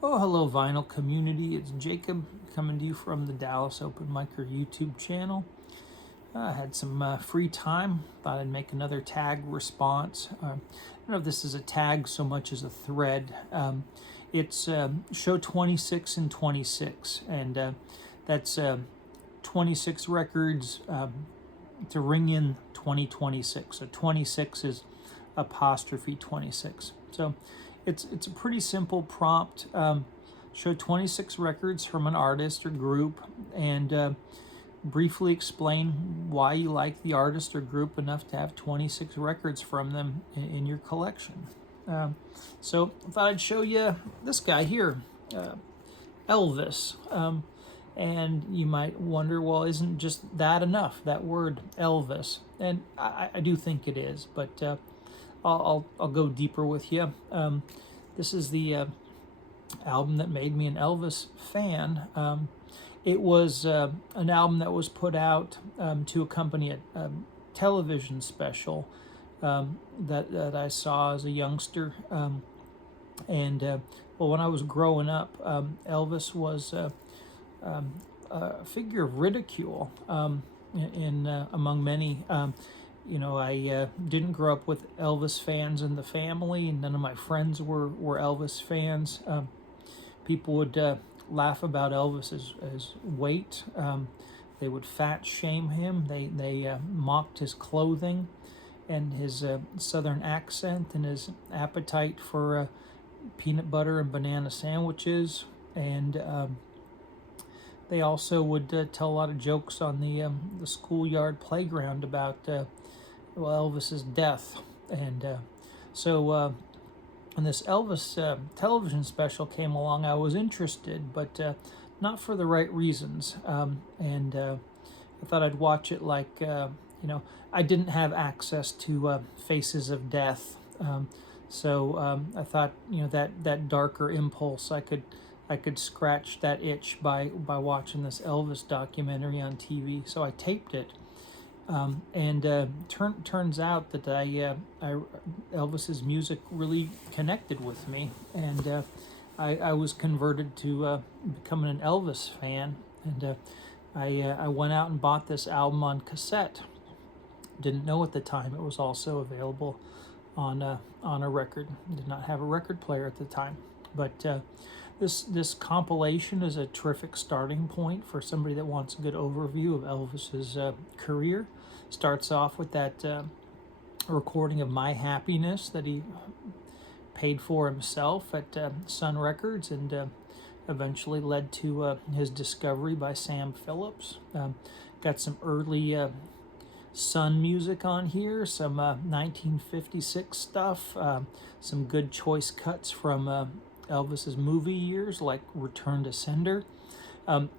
Oh, hello, vinyl community. It's Jacob coming to you from the Dallas Open Micer YouTube channel. I had some free time. Thought I'd make another tag response. I don't know if this is a tag so much as a thread. It's show 26 and 26, and that's 26 records to ring in 2026. So 26 is apostrophe 26. So it's a pretty simple prompt. Show 26 records from an artist or group, and briefly explain why you like the artist or group enough to have 26 records from them in your collection. So I thought I'd show you this guy here, Elvis. And you might wonder, well, isn't just that enough, that word Elvis? And I do think it is, but I'll go deeper with you. This is the album that made me an Elvis fan. It was an album that was put out to accompany a television special that I saw as a youngster. Well, when I was growing up, Elvis was a figure of ridicule among many. I didn't grow up with Elvis fans in the family. None of my friends were Elvis fans. People would laugh about Elvis as weight. They would fat shame him. They mocked his clothing and his southern accent and his appetite for peanut butter and banana sandwiches. And they also would tell a lot of jokes on the schoolyard playground about Elvis's death. And so when this Elvis television special came along, I was interested, but not for the right reasons. I thought I'd watch it like, I didn't have access to Faces of Death. So I thought, that darker impulse, I could scratch that itch by watching this Elvis documentary on TV. So I taped it. Turns out that Elvis's music really connected with me, and I was converted to becoming an Elvis fan, and I went out and bought this album on cassette. Didn't know at the time it was also available on a record. Did not have a record player at the time, but this compilation is a terrific starting point for somebody that wants a good overview of Elvis's career. Starts off with that recording of My Happiness that he paid for himself at Sun Records, and eventually led to his discovery by Sam Phillips. Got some early Sun music on here, some 1956 stuff, some good choice cuts from Elvis's movie years, like Return to Sender.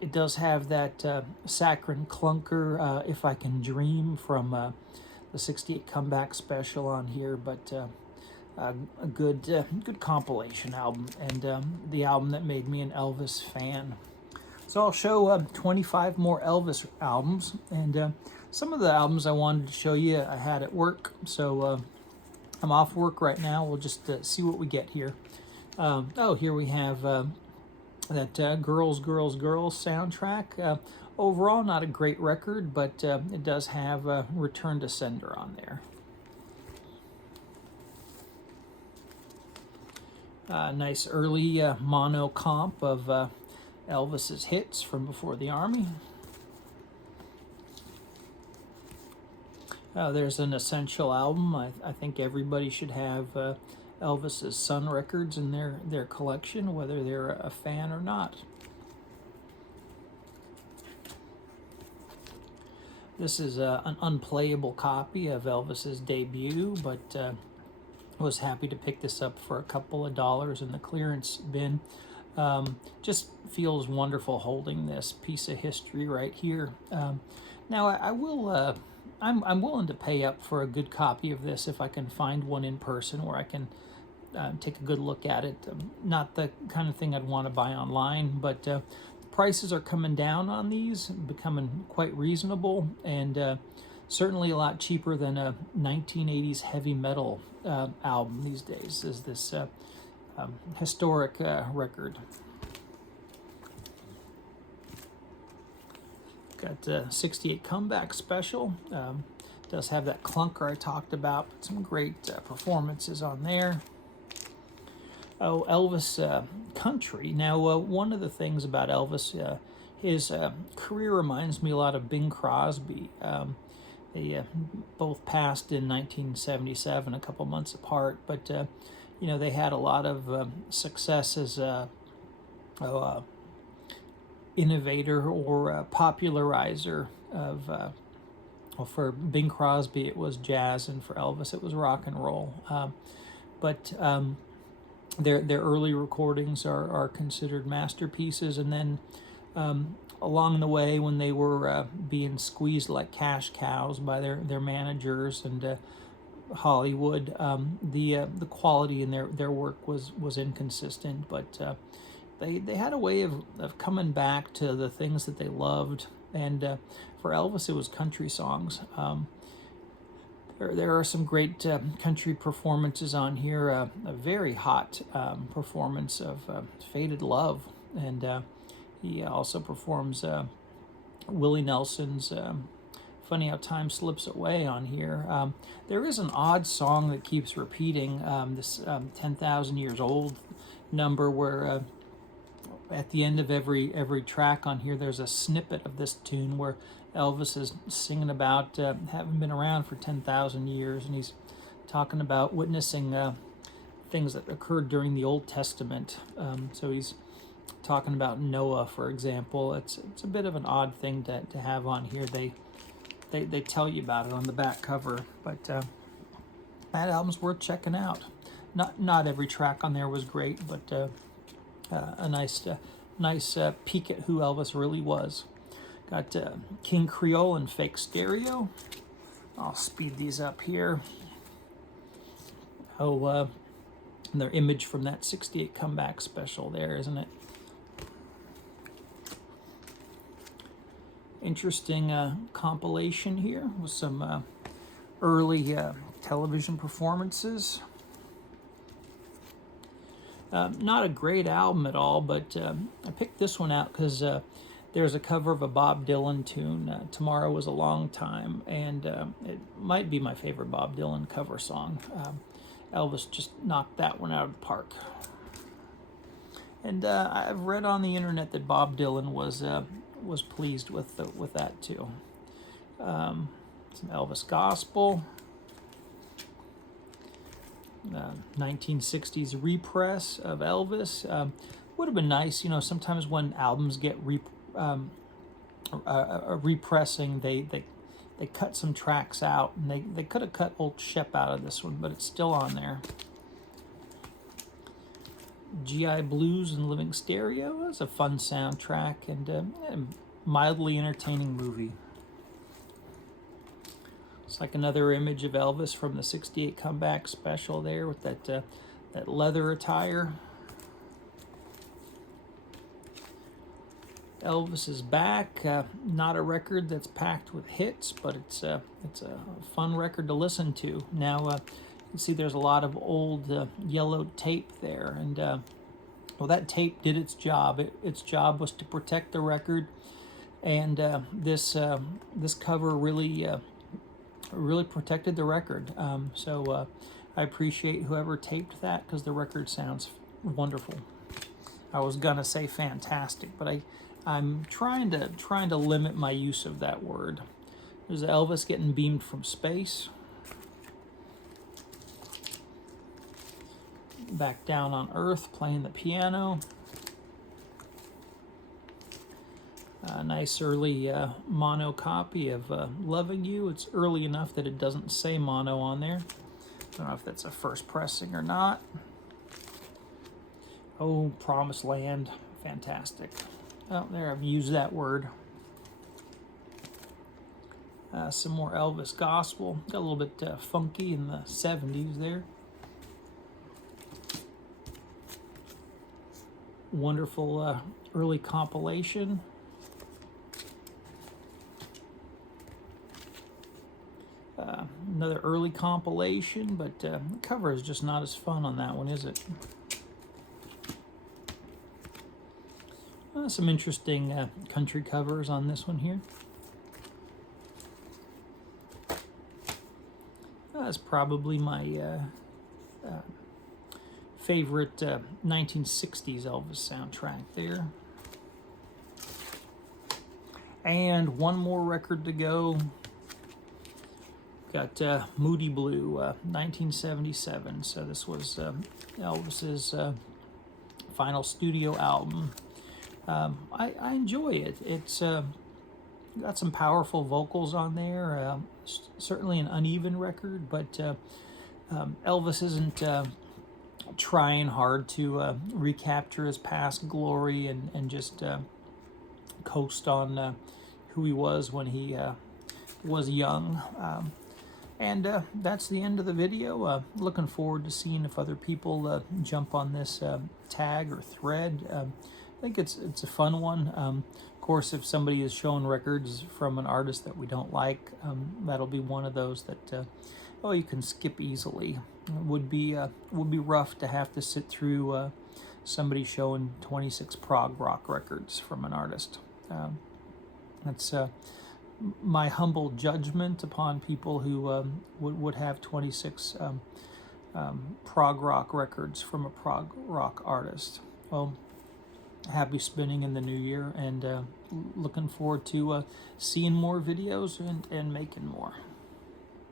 It does have that saccharine clunker, If I Can Dream, from the '68 comeback special on here, but a good compilation album, and the album that made me an Elvis fan. So I'll show 25 more Elvis albums, and some of the albums I wanted to show you I had at work, so I'm off work right now. We'll just see what we get here. Here we have that Girls, Girls, Girls soundtrack. Overall, not a great record, but it does have Return to Sender on there. Nice early mono comp of Elvis's hits from before the Army. There's an essential album. I think everybody should have Elvis's Sun records in their collection, whether they're a fan or not. This is an unplayable copy of Elvis's debut, but was happy to pick this up for a couple of dollars in the clearance bin. Just feels wonderful holding this piece of history right here. Now I will. I'm willing to pay up for a good copy of this if I can find one in person where I can take a good look at it. Not the kind of thing I'd want to buy online, but prices are coming down on these, becoming quite reasonable, and certainly a lot cheaper than a 1980s heavy metal album these days. Is this historic record. Got 68 Comeback Special. Does have that clunker I talked about, but some great performances on there. Oh, Elvis Country. Now, one of the things about Elvis, his career reminds me a lot of Bing Crosby. They both passed in 1977, a couple months apart, but they had a lot of success as a innovator or popularizer of. Well, for Bing Crosby, it was jazz, and for Elvis, it was rock and roll. But their early recordings are considered masterpieces, and then along the way, when they were being squeezed like cash cows by their managers and Hollywood, the quality in their work was inconsistent. But they had a way of coming back to the things that they loved, and for Elvis, it was country songs. There are some great country performances on here. A very hot performance of "Faded Love," and he also performs Willie Nelson's "Funny How Time Slips Away" on here. There is an odd song that keeps repeating, this 10,000 Years Old number, where at the end of every track on here, there's a snippet of this tune where Elvis is singing about having been around for 10,000 years, and he's talking about witnessing things that occurred during the Old Testament. So he's talking about Noah, for example. It's a bit of an odd thing to have on here. They tell you about it on the back cover, but that album's worth checking out. Not every track on there was great, but a nice peek at who Elvis really was. Got King Creole and Fake Stereo. I'll speed these up here. Oh, their image from that 68 Comeback Special there, isn't it? Interesting compilation here with some early television performances. Not a great album at all, but I picked this one out because there's a cover of a Bob Dylan tune, "Tomorrow Was a Long Time," and it might be my favorite Bob Dylan cover song. Elvis just knocked that one out of the park. And I've read on the internet that Bob Dylan was pleased with that too. Some Elvis gospel. 1960s repress of Elvis. Would have been nice, sometimes when albums get repressing, they cut some tracks out, and they could have cut Old Shep out of this one, but it's still on there. GI Blues and Living Stereo is a fun soundtrack and a mildly entertaining movie. It's like another image of Elvis from the 68 Comeback Special there with that leather attire. Elvis is Back. Not a record that's packed with hits, but it's a fun record to listen to. Now, you can see there's a lot of old yellowed tape there, and well, that tape did its job. Its job was to protect the record, and this cover really protected the record. So I appreciate whoever taped that, because the record sounds wonderful. I was gonna say fantastic, but I'm trying to limit my use of that word. There's Elvis getting beamed from space. Back down on Earth, playing the piano. A nice early mono copy of Loving You. It's early enough that it doesn't say mono on there. Don't know if that's a first pressing or not. Oh, Promised Land. Fantastic. Oh, there, I've used that word. Some more Elvis gospel. Got a little bit funky in the 70s there. Wonderful early compilation. Another early compilation, but the cover is just not as fun on that one, is it? Some interesting country covers on this one here. That's probably my favorite 1960s Elvis soundtrack there. And one more record to go. Got Moody Blue, 1977. So this was Elvis's final studio album. I enjoy it. It's got some powerful vocals on there. Certainly an uneven record, but Elvis isn't trying hard to recapture his past glory and just coast on who he was when he was young. And that's the end of the video. Looking forward to seeing if other people jump on this tag or thread. I think it's a fun one. Of course, if somebody is showing records from an artist that we don't like, that'll be one of those that you can skip easily. It would be rough to have to sit through somebody showing 26 prog rock records from an artist. That's my humble judgment upon people who would have 26 prog rock records from a prog rock artist. Well, happy spinning in the new year, and looking forward to seeing more videos and making more.